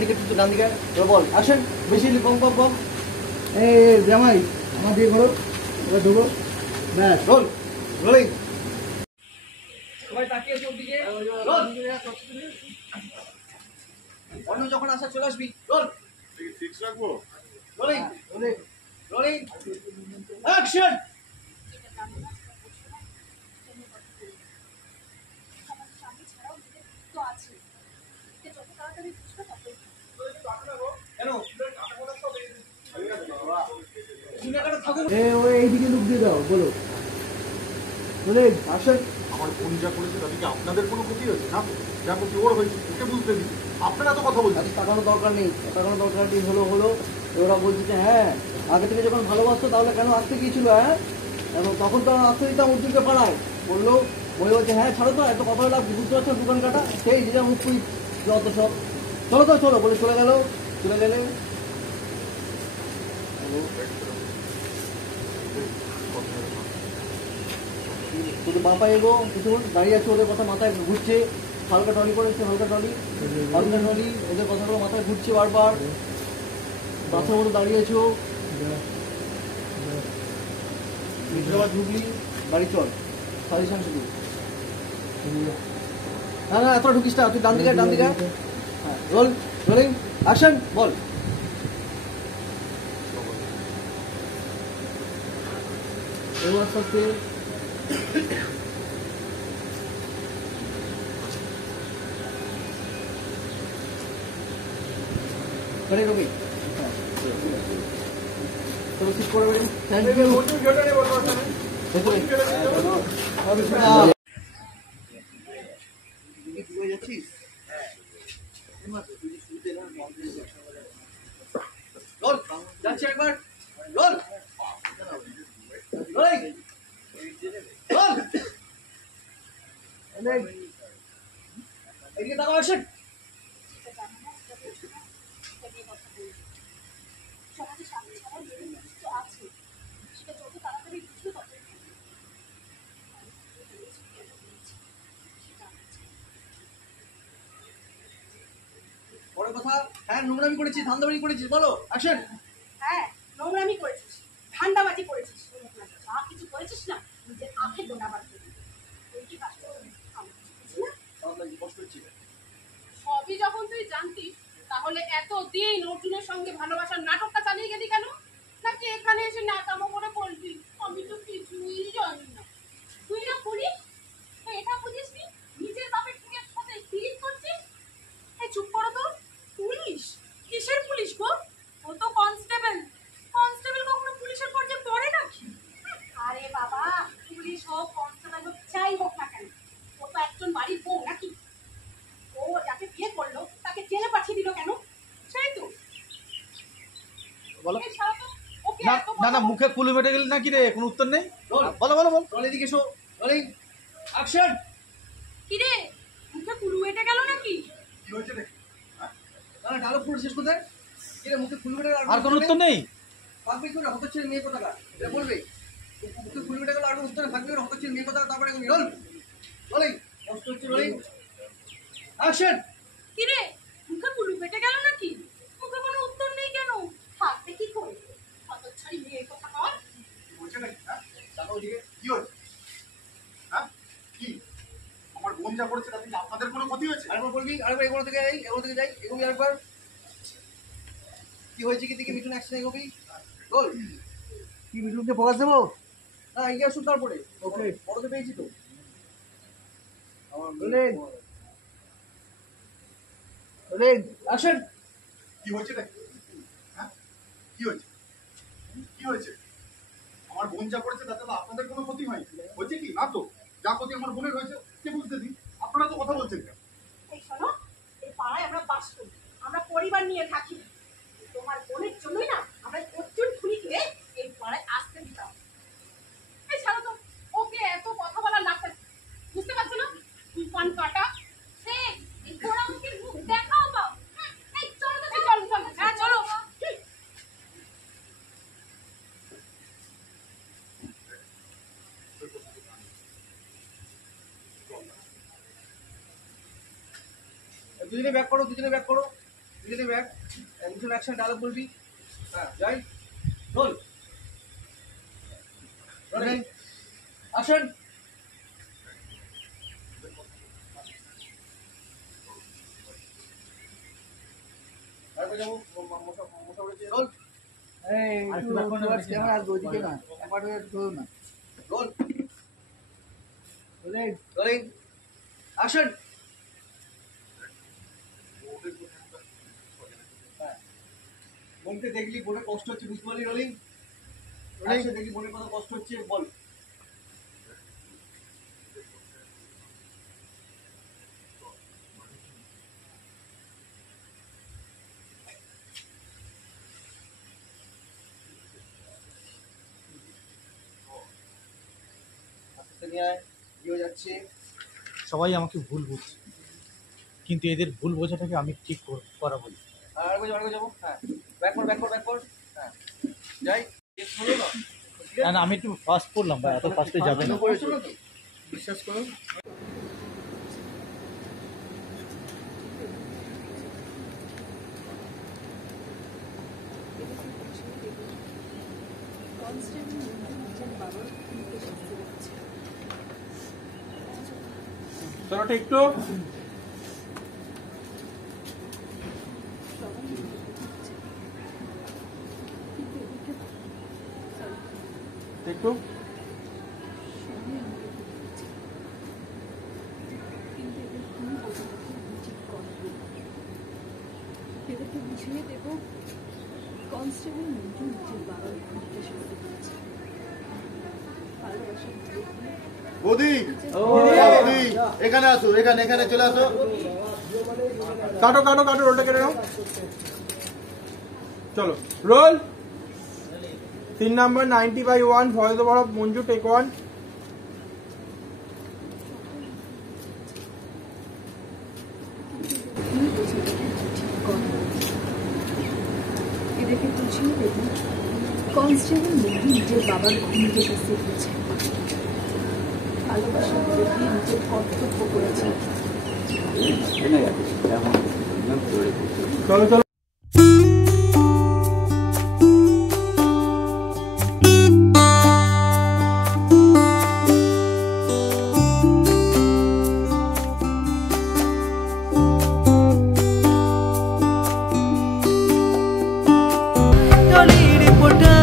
দিকে একটু ডান দিকে বল আসেন বেশি কম কম কম এই জামাই আমার দিয়ে করো এবার ঢুকো ব্যাস রোল রোলিং সবাই তাকিয়ে চোখ দিকে রোল অন্য যখন আসা চলে আসবি রোল ফিক্স রাখবো রোলিং রোলিং রোলিং অ্যাকশন এইদিকে লুক দিয়ে দাও বলো বলে আসেন আমার ফোন যা করেছে তাতে কি আপনাদের কোনো ক্ষতি হয়েছে না যা ক্ষতি ওর হয়েছে ওকে বুঝতে দিন আপনারা তো কথা বলছেন তাকানোর দরকার নেই তাকানোর দরকার নেই হলো ওরা বলছে যে হ্যাঁ আগে থেকে যখন ভালোবাসতো তাহলে কেন আসতে গিয়েছিল হ্যাঁ এবং তখন তো আসতে দিতাম অর্জুনকে পাড়ায় বললো বলে বলছে হ্যাঁ ছাড়ো তো এত কথা লাভ বুঝতে পারছো দোকান কাটা সেই যে মুখ পুই যত সব চলো তো চলো বলে চলে গেলে শুধু বাপা এগো কিছুক্ষণ দাঁড়িয়ে আছে ওদের কথা মাথায় ঘুরছে হালকা ট্রলি করেছে হালকা ট্রলি ওদের কথাগুলো মাথায় ঘুরছে বারবার বাসের মতো দাঁড়িয়েছো মিত্রাবাদ ঢুকলি গাড়ি চল সাজেশন শুধু না এত ঢুকিস না তুই ডান দিকে হ্যাঁ রোলিং অ্যাকশন বল এবার সাথে করে রবি তো ঠিক করে বলি থ্যাংক ইউ যাচ্ছিস রোল যাচ্ছে একবার রোল এদিকে তাকাও আসেন পরের কথা হ্যাঁ নোংরামি করেছিস ধান্দাবাজি করেছিস বলো অ্যাকশন হ্যাঁ নোংরামি করেছিস ধান্দাবাজি করেছিস যা কিছু করেছিস না নিজের আখে গোনা বাড়তে সবই যখন তুই জানতিস তাহলে এত দিন অর্জুনের সঙ্গে ভালোবাসার নাটকটা চালিয়ে গেলি কেন নাকি এখানে এসে নাকামো করে বলবি আমি তো কিছুই জানি না তুই না পুলিশ তো এটা বুঝিস নি নিজের বাপের ঠুকের সাথে ফিরিট করছিস এই চুপ করো তো পুলিশ কিসের পুলিশ গো ও তো কনস্টেবল কখনো পুলিশের পর্যায়ে পড়ে নাকি আরে বাবা পুলিশ হোক কনস্টেবল হোক যাই হোক না কেন ও তো একজন বাড়ির বউ নাকি ও যাকে বিয়ে করলো তাকে জেলে পাঠিয়ে দিল কেন সেই তো বলো না মুখে কুলু মেটে গেলি নাকি রে কোনো উত্তর নেই বলো রোল এদিকে এসো রোলিং অ্যাকশন কি রে মুখে কুলু এটে গেল নাকি কি হয়েছে রে না ডায়লগ পুরো শেষ কোথায় কি রে মুখে ফুল মেটে আর কোনো উত্তর নেই থাকবে কি না হত ছেলে মেয়ে কথা এটা বলবে মুখে ফুল মেটে গেল আর উত্তর থাকবে না হত ছেলে মেয়ে কথা তারপরে রোল রোলিং কষ্ট হচ্ছে রোলিং অ্যাকশন কি রে মুখে কুলু পেটে গেল নাকি মুখে কোনো উত্তর নেই কেন থাকবে কি করে হতচ্ছাড়ি মেয়ে কথা কর কি হয়েছে নাকি হ্যাঁ তাকাও দিকে কি হয়েছে হ্যাঁ কি আমার বোন যা করেছে তাতে কি আপনাদের কোনো ক্ষতি হয়েছে আরেকবার বলবি আরেকবার এগুলো থেকে যাই এগোবি আরেকবার কি হয়েছে কি দিকে মিঠুন অ্যাকশন এগোবি বল কি মিঠুনকে ফোকাস দেবো না এগিয়ে আসুন তারপরে ওকে বড় তো পেয়েছি তো বললেন আসেন কি হয়েছে নাকি হ্যাঁ কি হয়েছে কি হয়েছে আমার বোন যা করেছে তাতে তো আপনাদের কোনো ক্ষতি হয়নি হয়েছে কি না তো যা ক্ষতি আমার বোনের হয়েছে কে বুঝতে দিন আপনারা তো কথা বলছেন কেন এই শোনো এই পাড়ায় আমরা বাস করি আমরা পরিবার নিয়ে থাকি তোমার বোনের জন্যই না আমরা অর্জুন খুনিকে এই পাড়ায় আসতে দিতাম এই ছাড়ো তো ওকে এত কথা বলা লাগবে বুঝতে পারছো না তুফান কাটা সে এই ঘোড়া মুখের মুখ দেখাও বা এই চলো তো চলো হ্যাঁ চলো দুজনে ব্যাক করো পিছনে ব্যাক পিছনে অ্যাকশন ডায়লগ বলবি। হ্যাঁ যাই রোল রোলিং অ্যাকশন। তারপরে যাবো মোটা বলেছে রোল। এই একটু ক্যামেরা আসবে ওইদিকে না, একবার ধরুন না। Role rolling rolling action. মনকে দেখলি বোনের কষ্ট হচ্ছে বুঝতে পারলি রোলিং। রোলিং দেখলি বোনের কত কষ্ট হচ্ছে বল। আস্তে নিয়ে আয় কি হয়ে যাচ্ছে। সবাই আমাকে ভুল বুঝছে, কিন্তু এদের ভুল বোঝাটাকে আমি ঠিক করা বলি। আর আরেকবার যাবো। হ্যাঁ ব্যাক কর। হ্যাঁ যাই হলো না। না না, আমি একটু ফাস্ট করলাম ভাই, এত ফাস্টে যাবে না। বিশ্বাস করো। চলো ঠিক তো একটু এদেরকে বুঝিয়ে দেব কনস্টেবল মঞ্জু নিজের বাবার ভূমিকা সাথে করেছে। ভালোবাসা বৌদি বৌদি এখানে আসো, এখানে এখানে চলে আসো। কাটো কাটো কাটো, রোলটা কেটে নাও। চলো রোল। 3 নাম্বার 90/1 ফয়েজ বড় মঞ্জু টেক 1। এদেরকে বুঝিয়ে দেব কনস্টেবল মঞ্জু নিজের বাবার ভূমিকা সাথে করেছে। ভালোবাসা দেখে নিজের কর্তব্য করেছে। চলো চলো। Trolley reporter